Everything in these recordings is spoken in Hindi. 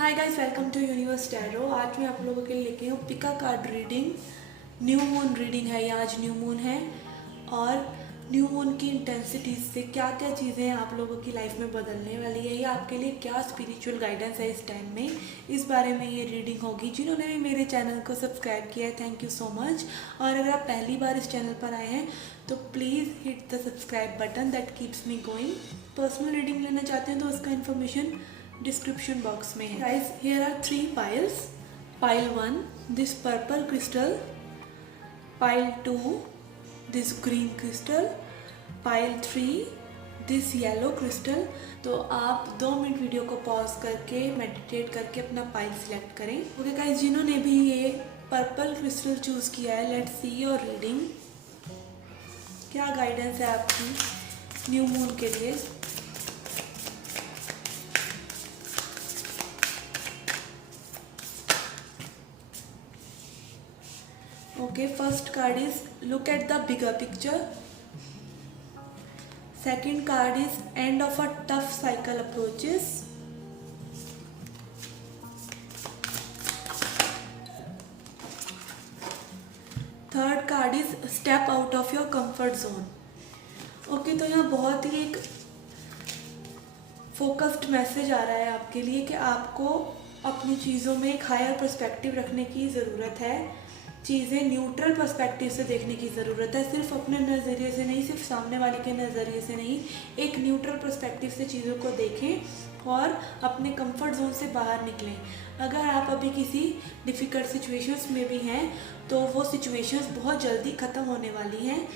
Hi guys, welcome to universe tarot. आज मैं आप लोगों के लिए लेके हूँ pick a card reading. New moon reading है, ये आज न्यू मून है और न्यू मून की इंटेंसिटीज से क्या क्या चीज़ें आप लोगों की लाइफ में बदलने वाली है, या आपके लिए क्या स्पिरिचुअल गाइडेंस है इस टाइम में, इस बारे में ये रीडिंग होगी। जिन्होंने भी मेरे चैनल को सब्सक्राइब किया है, थैंक यू सो मच। और अगर आप पहली बार इस चैनल पर आए हैं तो please hit the subscribe button, that keeps me going. Personal reading लेना चाहते हैं तो उसका इन्फॉर्मेशन डिस्क्रिप्शन बॉक्स में है। Guys, here are 3 piles. Pile 1, this purple crystal. Pile 2, this green crystal. Pile 3, this yellow crystal. तो आप 2 मिनट वीडियो को पॉज करके मेडिटेट करके अपना पाइल सिलेक्ट करें। ओके गाइस, जिन्होंने भी ये पर्पल क्रिस्टल चूज किया है, लेट्स सी योर रीडिंग। क्या गाइडेंस है आपकी न्यू मून के लिए। Okay, first card is look at the bigger picture. Second card is end of a tough cycle approaches. Third card is step out of your comfort zone. Okay, तो यहाँ बहुत ही एक फोकस्ड मैसेज आ रहा है आपके लिए कि आपको अपनी चीज़ों में एक हायर पर्सपेक्टिव रखने की ज़रूरत है। चीज़ें न्यूट्रल पर्सपेक्टिव से देखने की ज़रूरत है, सिर्फ अपने नज़रिए से नहीं, सिर्फ सामने वाले के नज़रिए से नहीं, एक न्यूट्रल पर्सपेक्टिव से चीज़ों को देखें और अपने कंफर्ट जोन से बाहर निकलें। अगर आप अभी किसी डिफ़िकल्ट सिचुएशंस में भी हैं तो वो सिचुएशंस बहुत जल्दी ख़त्म होने वाली हैं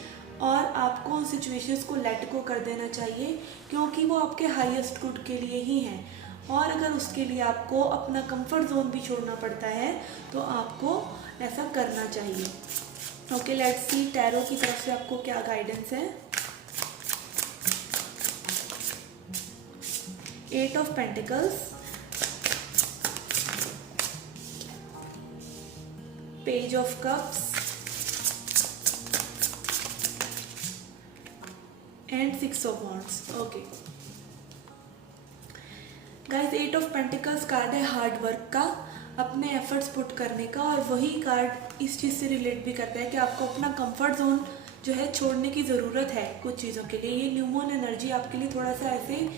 और आपको उन सिचुएशंस को लेट गो कर देना चाहिए, क्योंकि वो आपके हाईएस्ट गुड के लिए ही हैं। और अगर उसके लिए आपको अपना कंफर्ट जोन भी छोड़ना पड़ता है तो आपको ऐसा करना चाहिए। ओके, लेट्स सी टैरो की तरफ से आपको क्या गाइडेंस है। 8 of pentacles, page of cups and 6 of wands. Okay guys, 8 of pentacles card है हार्ड वर्क का, अपने एफर्ट्स पुट करने का, और वही कार्ड इस चीज़ से रिलेट भी करता है कि आपको अपना कंफर्ट जोन जो है छोड़ने की ज़रूरत है कुछ चीज़ों के लिए। ये न्यू मून एनर्जी आपके लिए थोड़ा सा ऐसे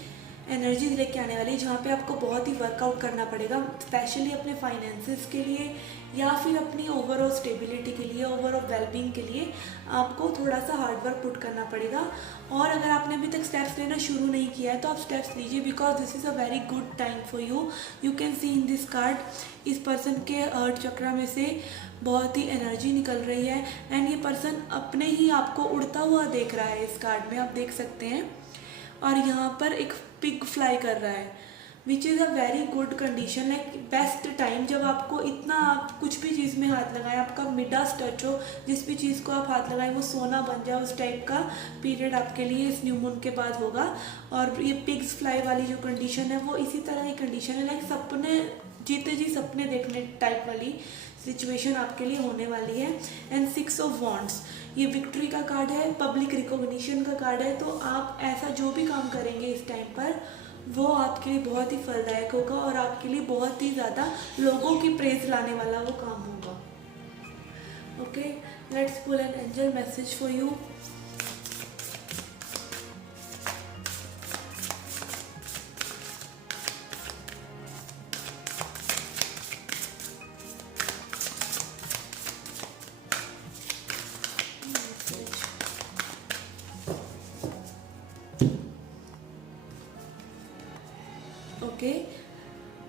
एनर्जी लेके आने वाली है जहाँ पे आपको बहुत ही वर्कआउट करना पड़ेगा, स्पेशली अपने फाइनेंसेस के लिए या फिर अपनी ओवरऑल स्टेबिलिटी के लिए, ओवरऑल वेलबींग के लिए आपको थोड़ा सा हार्ड वर्क पुट करना पड़ेगा। और अगर आपने अभी तक स्टेप्स लेना शुरू नहीं किया है तो आप स्टेप्स लीजिए, because this is a very good time for you. You can see in this card इस पर्सन के हर्ट चक्रा में से बहुत ही एनर्जी निकल रही है एंड ये पर्सन अपने ही आपको उड़ता हुआ देख रहा है। इस कार्ड में आप देख सकते हैं, और यहाँ पर एक पिग फ्लाई कर रहा है, which is a very good condition, like best time जब आपको इतना आप कुछ भी चीज़ में हाथ लगाएं, आपका मिडास टच हो, जिस भी चीज़ को आप हाथ लगाएं वो सोना बन जाए, उस टाइप का पीरियड आपके लिए इस न्यू मून के बाद होगा। और ये पिग्स फ्लाई वाली जो कंडीशन है वो इसी तरह की कंडीशन है, लाइक सपने जीते जी सपने देखने टाइप वाली सिचुएशन आपके लिए होने वाली है। एंड 6 ऑफ वॉन्ड्स, ये विक्ट्री का कार्ड है, पब्लिक रिकॉग्निशन का कार्ड है। तो आप ऐसा जो भी काम करेंगे इस टाइम पर वो आपके लिए बहुत ही फलदायक होगा और आपके लिए बहुत ही ज़्यादा लोगों की प्रेज लाने वाला वो काम होगा। Okay, let's pull an angel message for you. Okay,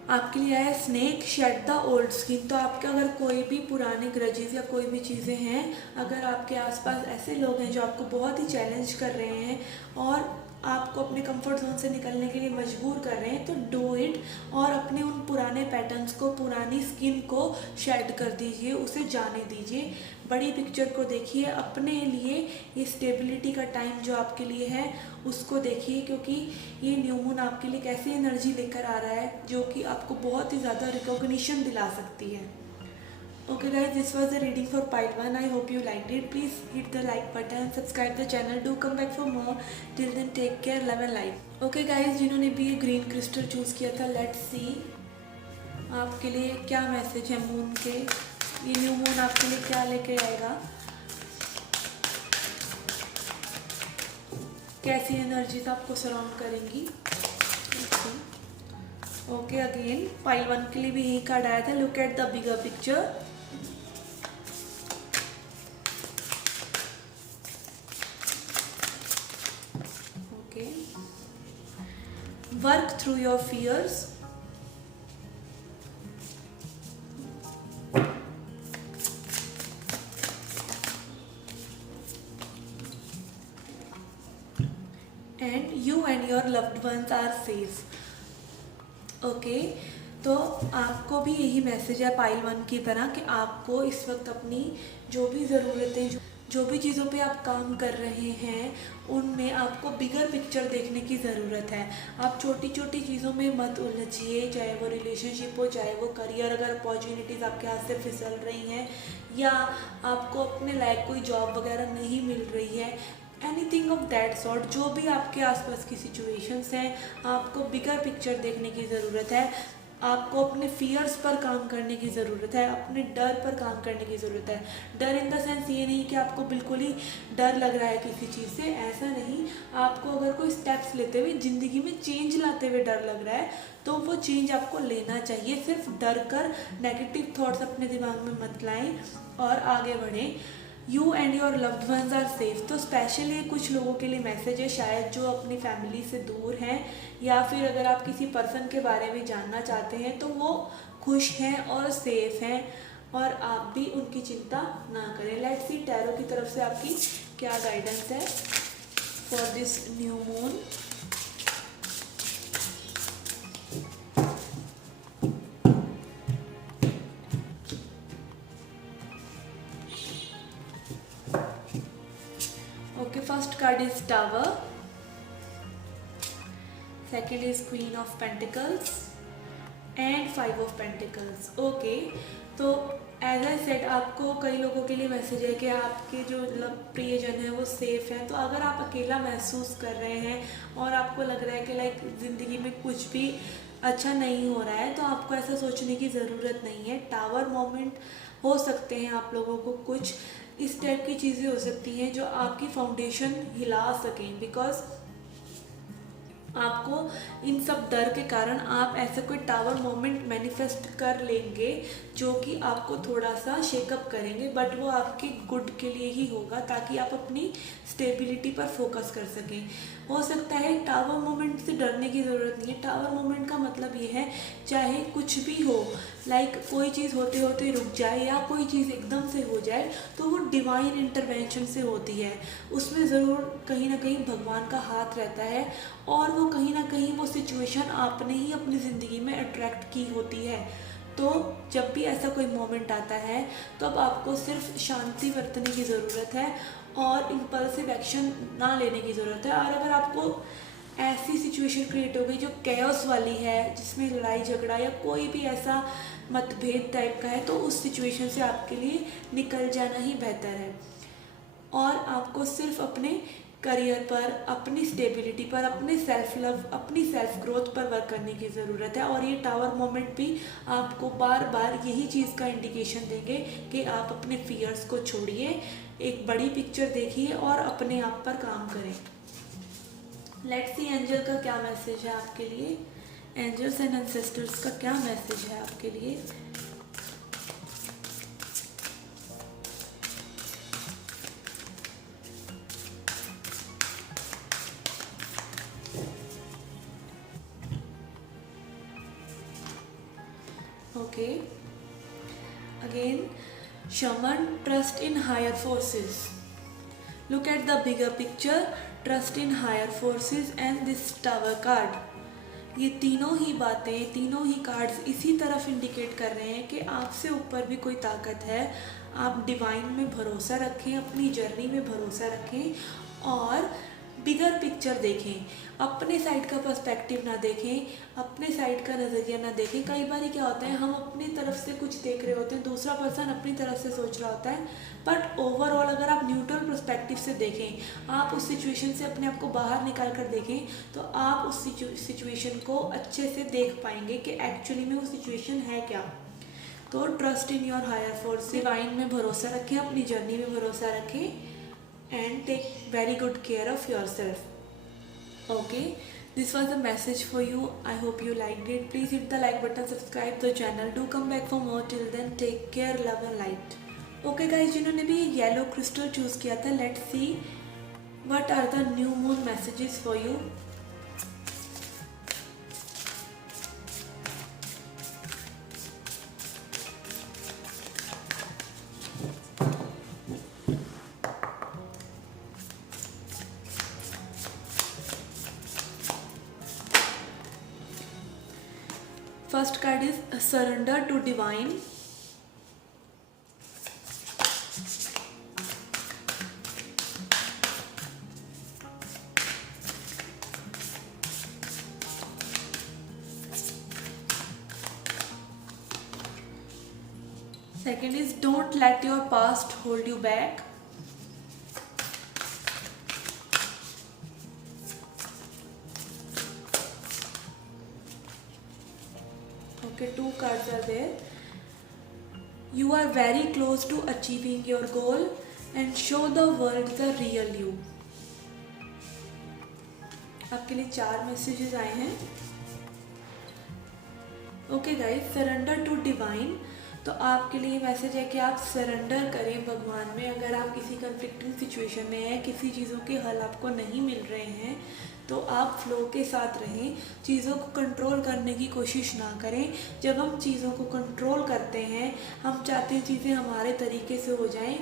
आपके लिए आया snake shed the old skin. तो आपके अगर कोई भी पुराने ग्रजेस या कोई भी चीज़ें हैं, अगर आपके आसपास ऐसे लोग हैं जो आपको बहुत ही चैलेंज कर रहे हैं और आपको अपने कंफर्ट जोन से निकलने के लिए मजबूर कर रहे हैं, तो डू इट और अपने उन पुराने पैटर्न्स को, पुरानी स्किन को शेड कर दीजिए, उसे जाने दीजिए। बड़ी पिक्चर को देखिए, अपने लिए ये स्टेबिलिटी का टाइम जो आपके लिए है उसको देखिए, क्योंकि ये न्यू मून आपके लिए कैसी एनर्जी लेकर आ रहा है जो कि आपको बहुत ही ज़्यादा रिकॉग्निशन दिला सकती है। Okay guys, this was the reading for pile 1. I hope you liked it. Please hit the like button, subscribe the channel, do come back for more. Till then, take care, love and light. Okay guys, जिन्होंने भी ये ग्रीन क्रिस्टल चूज़ किया था, let's see आपके लिए क्या मैसेज है मून के, ये न्यू मून आपके लिए क्या लेके आएगा, कैसी एनर्जीज आपको सराउंड करेंगी। ओके, अगेन पाइल 1 के लिए भी यही कार्ड आया था, look at the bigger picture. Okay, work through your fears. And you and your loved ones are safe. Okay, तो आपको भी यही मैसेज है पाइल 1 की तरह कि आपको इस वक्त अपनी जो भी ज़रूरतें, जो भी चीज़ों पे आप काम कर रहे हैं उनमें आपको बिगर पिक्चर देखने की ज़रूरत है। आप छोटी छोटी चीज़ों में मत उलझिए, चाहे वो रिलेशनशिप हो, चाहे वो करियर, अगर अपॉर्चुनिटीज़ आपके हाथ से फिसल रही हैं या आपको अपने लायक कोई जॉब वगैरह नहीं मिल रही है, एनीथिंग ऑफ दैट सॉर्ट, जो भी आपके आसपास की सिचुएशंस हैं, आपको बिगर पिक्चर देखने की ज़रूरत है। आपको अपने फियर्स पर काम करने की ज़रूरत है, अपने डर पर काम करने की ज़रूरत है। डर इन द सेंस ये नहीं कि आपको बिल्कुल ही डर लग रहा है किसी चीज़ से, ऐसा नहीं। आपको अगर कोई स्टेप्स लेते हुए ज़िंदगी में चेंज लाते हुए डर लग रहा है तो वो चेंज आपको लेना चाहिए। सिर्फ डर कर नेगेटिव थॉट्स अपने दिमाग में मत लाएं और आगे बढ़ें। You and your loved ones are safe. तो स्पेशली कुछ लोगों के लिए मैसेज है, शायद जो अपनी फैमिली से दूर हैं, या फिर अगर आप किसी पर्सन के बारे में जानना चाहते हैं तो वो खुश हैं और सेफ हैं और आप भी उनकी चिंता ना करें। लेट्स सी टैरो की तरफ से आपकी क्या गाइडेंस है for this new moon. Okay, first card is Tower, second is Queen of Pentacles and Five of Pentacles. Okay, तो एज आई सेड आपको कई लोगों के लिए मैसेज है कि आपके जो प्रियजन है वो सेफ है। तो अगर आप अकेला महसूस कर रहे हैं और आपको लग रहा है कि लाइक ज़िंदगी में कुछ भी अच्छा नहीं हो रहा है, तो आपको ऐसा सोचने की ज़रूरत नहीं है। टावर मोमेंट हो सकते हैं आप लोगों को, कुछ इस टाइप की चीज़ें हो सकती हैं जो आपकी फाउंडेशन हिला सकें, बिकॉज आपको इन सब डर के कारण आप ऐसा कोई टावर मोमेंट मैनिफेस्ट कर लेंगे जो कि आपको थोड़ा सा शेकअप करेंगे, बट वो आपके गुड के लिए ही होगा ताकि आप अपनी स्टेबिलिटी पर फोकस कर सकें। हो सकता है टावर मोमेंट से डरने की ज़रूरत नहीं है। टावर मोमेंट का मतलब ये है चाहे कुछ भी हो, लाइक कोई चीज़ होते होते रुक जाए या कोई चीज़ एकदम से हो जाए तो वो डिवाइन इंटरवेंशन से होती है। उसमें ज़रूर कहीं ना कहीं भगवान का हाथ रहता है और वो कहीं ना कहीं वो सिचुएशन आपने ही अपनी ज़िंदगी में अट्रैक्ट की होती है। तो जब भी ऐसा कोई मोमेंट आता है तो अब आपको सिर्फ शांति बरतने की ज़रूरत है और इम्पल्सिव एक्शन ना लेने की ज़रूरत है। और अगर आपको ऐसी सिचुएशन क्रिएट हो गई जो कैओस वाली है, जिसमें लड़ाई झगड़ा या कोई भी ऐसा मतभेद टाइप का है, तो उस सिचुएशन से आपके लिए निकल जाना ही बेहतर है। और आपको सिर्फ अपने करियर पर, अपनी स्टेबिलिटी पर, अपने सेल्फ लव, अपनी सेल्फ ग्रोथ पर वर्क करने की ज़रूरत है। और ये टावर मोमेंट भी आपको बार बार यही चीज़ का इंडिकेशन देंगे कि आप अपने फियर्स को छोड़िए, एक बड़ी पिक्चर देखिए और अपने आप पर काम करें। लेट्स सी एंजल का क्या मैसेज है आपके लिए, एंजल्स एंड एंसेस्टर्स का क्या मैसेज है आपके लिए। Okay, again Shaman, trust in higher forces. Look at the bigger picture, trust in higher forces and this Tower card. ये तीनों ही बातें, तीनों ही कार्ड्स इसी तरफ इंडिकेट कर रहे हैं कि आपसे ऊपर भी कोई ताकत है। आप डिवाइन में भरोसा रखें, अपनी जर्नी में भरोसा रखें और बिगर पिक्चर देखें, अपने साइड का पर्सपेक्टिव ना देखें, अपने साइड का नज़रिया ना देखें। कई बार क्या होता है, हम अपनी तरफ से कुछ देख रहे होते हैं, दूसरा पर्सन अपनी तरफ से सोच रहा होता है, बट ओवरऑल अगर आप न्यूट्रल पर्सपेक्टिव से देखें, आप उस सिचुएशन से अपने आप को बाहर निकाल कर देखें, तो आप उस सिचुएशन को अच्छे से देख पाएंगे कि एक्चुअली में वो सिचुएशन है क्या। तो trust in your higher force, divine में भरोसा रखें, अपनी जर्नी में भरोसा रखें, and take very good care of yourself. Okay, this was the message for you. I hope you liked it. Please hit the like button, subscribe the channel, do come back for more. Till then, take care, love and light. Okay guys, जिन्होंने भी येलो क्रिस्टल चूज किया था, let's see what are the new moon messages for you. First card is surrender to divine. Second is don't let your past hold you back. Okay, two cards are there. You are very close to achieving your goal and show the world the real you. आपके लिए 4 मैसेजेस आए हैं. Okay guys, surrender to divine. तो आपके लिए मैसेज है कि आप सरेंडर करें भगवान में. अगर आप किसी कन्फ्लिक्टिंग सिचुएशन में हैं, किसी चीज़ों के हल आपको नहीं मिल रहे हैं, तो आप फ्लो के साथ रहें, चीज़ों को कंट्रोल करने की कोशिश ना करें. जब हम चीज़ों को कंट्रोल करते हैं, हम चाहते हैं चीज़ें हमारे तरीके से हो जाएं,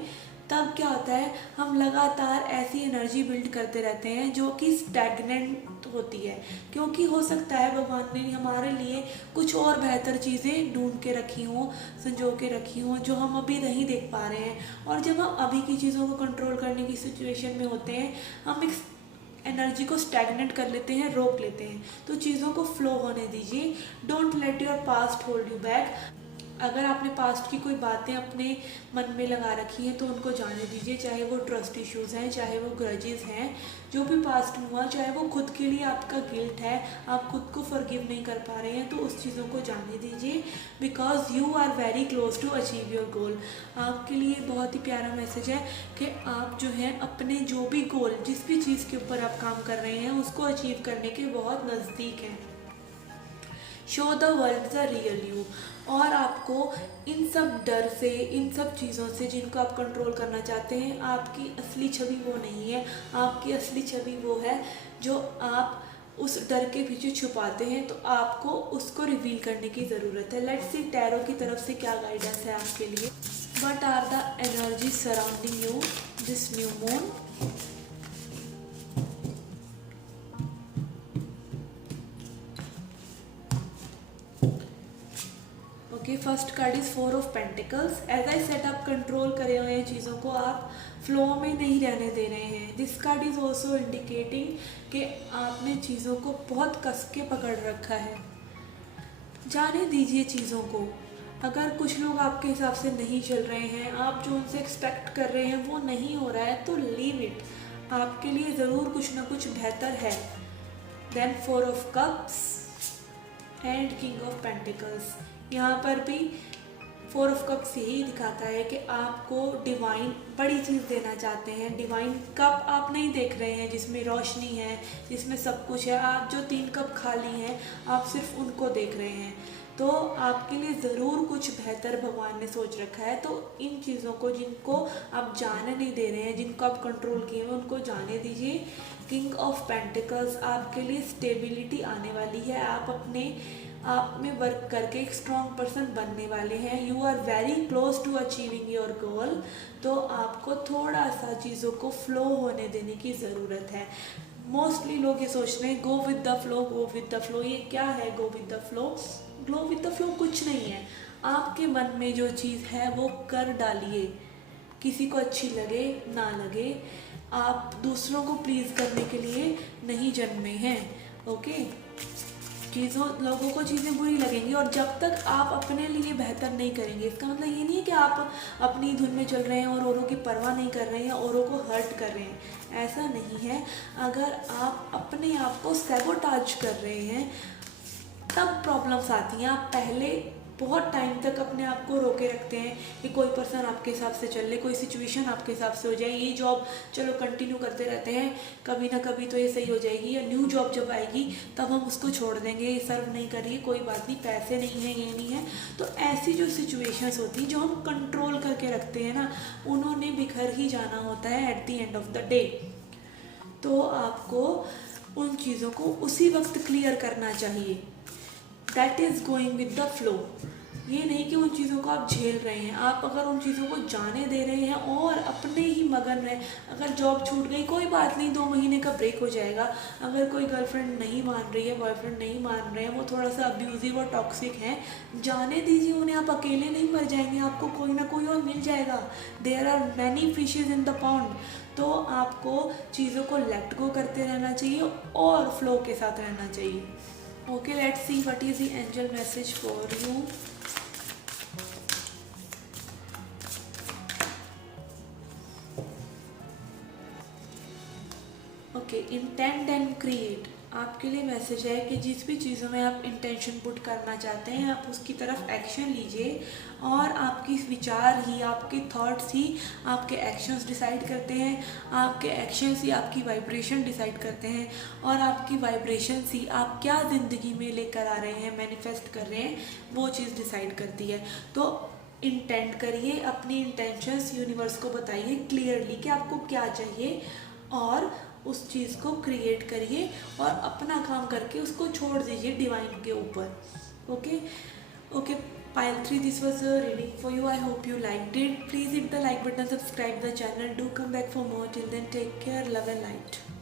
तब क्या होता है, हम लगातार ऐसी एनर्जी बिल्ड करते रहते हैं जो कि स्टैग्नेंट होती है. क्योंकि हो सकता है भगवान ने हमारे लिए कुछ और बेहतर चीज़ें ढूंढ के रखी हों, संजो के रखी हों, जो हम अभी नहीं देख पा रहे हैं. और जब हम अभी की चीज़ों को कंट्रोल करने की सिचुएशन में होते हैं, हम एक एनर्जी को स्टैग्नेंट कर लेते हैं, रोक लेते हैं. तो चीज़ों को फ्लो होने दीजिए. Don't let your past hold you back. अगर आपने पास्ट की कोई बातें अपने मन में लगा रखी हैं, तो उनको जाने दीजिए. चाहे वो ट्रस्ट इश्यूज़ हैं, चाहे वो ग्रजेस हैं, जो भी पास्ट में हुआ, चाहे वो खुद के लिए आपका गिल्ट है, आप खुद को फॉरगिव नहीं कर पा रहे हैं, तो उस चीज़ों को जाने दीजिए. Because you are very close to achieve your goal. आपके लिए बहुत ही प्यारा मैसेज है कि आप जो है अपने जो भी गोल, जिस भी चीज़ के ऊपर आप काम कर रहे हैं, उसको अचीव करने के बहुत नज़दीक हैं. Show the world the real you. और आपको इन सब डर से, इन सब चीज़ों से जिनको आप कंट्रोल करना चाहते हैं, आपकी असली छवि वो नहीं है. आपकी असली छवि वो है जो आप उस डर के पीछे छुपाते हैं. तो आपको उसको रिवील करने की ज़रूरत है. लेट्स सी टैरो की तरफ से क्या गाइडेंस है आपके लिए. What are the energy surrounding you this new moon. Okay, first card is 4 of pentacles. As I said, आप कंट्रोल करे हुए हैं चीज़ों को, आप फ्लो में नहीं रहने दे रहे हैं. This card is also indicating कि आपने चीज़ों को बहुत कस के पकड़ रखा है. जाने दीजिए चीज़ों को. अगर कुछ लोग आपके हिसाब से नहीं चल रहे हैं, आप जो उनसे एक्सपेक्ट कर रहे हैं वो नहीं हो रहा है, तो लीव इट. आपके लिए ज़रूर कुछ ना कुछ बेहतर है. Then 4 of cups and king of pentacles. यहाँ पर भी 4 ऑफ कप्स यही दिखाता है कि आपको डिवाइन बड़ी चीज़ देना चाहते हैं. डिवाइन कप आप नहीं देख रहे हैं जिसमें रोशनी है, जिसमें सब कुछ है. आप जो 3 कप खाली हैं, आप सिर्फ उनको देख रहे हैं. तो आपके लिए ज़रूर कुछ बेहतर भगवान ने सोच रखा है. तो इन चीज़ों को, जिनको आप जाने नहीं दे रहे हैं, जिनको आप कंट्रोल किए हैं, उनको जाने दीजिए. किंग ऑफ पेंटिकल्स, आपके लिए स्टेबिलिटी आने वाली है. आप अपने आप में वर्क करके एक स्ट्रॉन्ग पर्सन बनने वाले हैं. You are very close to achieving your goal. तो आपको थोड़ा सा चीज़ों को फ्लो होने देने की ज़रूरत है. मोस्टली लोग ये सोच रहे हैं go with the flow, go with the flow. ये क्या है go with the flow? Go with the flow कुछ नहीं है. आपके मन में जो चीज़ है वो कर डालिए. किसी को अच्छी लगे ना लगे, आप दूसरों को प्लीज़ करने के लिए नहीं जन्मे हैं। ओके, लोगों को चीज़ें बुरी लगेंगी, और जब तक आप अपने लिए बेहतर नहीं करेंगे, इसका मतलब ये नहीं है कि आप अपनी धुन में चल रहे हैं और औरों की परवाह नहीं कर रहे हैं या औरों को हर्ट कर रहे हैं, ऐसा नहीं है। अगर आप अपने आप को सैबोटाज कर रहे हैं तब प्रॉब्लम्स आती हैं। आप पहले बहुत टाइम तक अपने आप को रोके रखते हैं कि कोई पर्सन आपके हिसाब से चल ले, कोई सिचुएशन आपके हिसाब से हो जाए, ये जॉब चलो कंटिन्यू करते रहते हैं, कभी ना कभी तो ये सही हो जाएगी, या न्यू जॉब जब आएगी तब हम उसको छोड़ देंगे, ये सर्व नहीं करिए, कोई बात नहीं, पैसे नहीं है, ये नहीं है। तो ऐसी जो सिचुएशंस होती हैं जो हम कंट्रोल करके रखते हैं ना, उन्होंने बिखर ही जाना होता है at the end of the day. तो आपको उन चीज़ों को उसी वक्त क्लियर करना चाहिए। That is going with the flow. ये नहीं कि उन चीज़ों को आप झेल रहे हैं, आप अगर उन चीज़ों को जाने दे रहे हैं और अपने ही मगन में, अगर जॉब छूट गई कोई बात नहीं, 2 महीने का ब्रेक हो जाएगा। अगर कोई गर्लफ्रेंड नहीं मान रही है, बॉयफ्रेंड नहीं मान रहे हैं, वो थोड़ा सा अब्यूजिव और टॉक्सिक हैं, जाने दीजिए उन्हें, आप अकेले नहीं मर जाएंगे, आपको कोई ना कोई और मिल जाएगा। There are many fishes in the pond. तो आपको चीज़ों को लेट गो करते रहना चाहिए और फ्लो के साथ रहना चाहिए। Okay, let's see what is the angel message for you. Okay, intend and create. आपके लिए मैसेज है कि जिस भी चीज़ों में आप इंटेंशन पुट करना चाहते हैं, आप उसकी तरफ एक्शन लीजिए, और आपकी विचार ही, आपके थॉट्स ही आपके एक्शंस डिसाइड करते हैं, आपके एक्शंस ही आपकी वाइब्रेशन डिसाइड करते हैं, और आपकी वाइब्रेशंस ही आप क्या ज़िंदगी में लेकर आ रहे हैं, मैनिफेस्ट कर रहे हैं, वो चीज़ डिसाइड करती है। तो इंटेंट करिए, अपनी इंटेंशंस यूनिवर्स को बताइए क्लियरली कि आपको क्या चाहिए, और उस चीज़ को क्रिएट करिए और अपना काम करके उसको छोड़ दीजिए डिवाइन के ऊपर। Okay pile 3, this was a reading for you. I hope you liked it. Please hit the like button, subscribe the channel, do come back for more. Till then take care, love and light.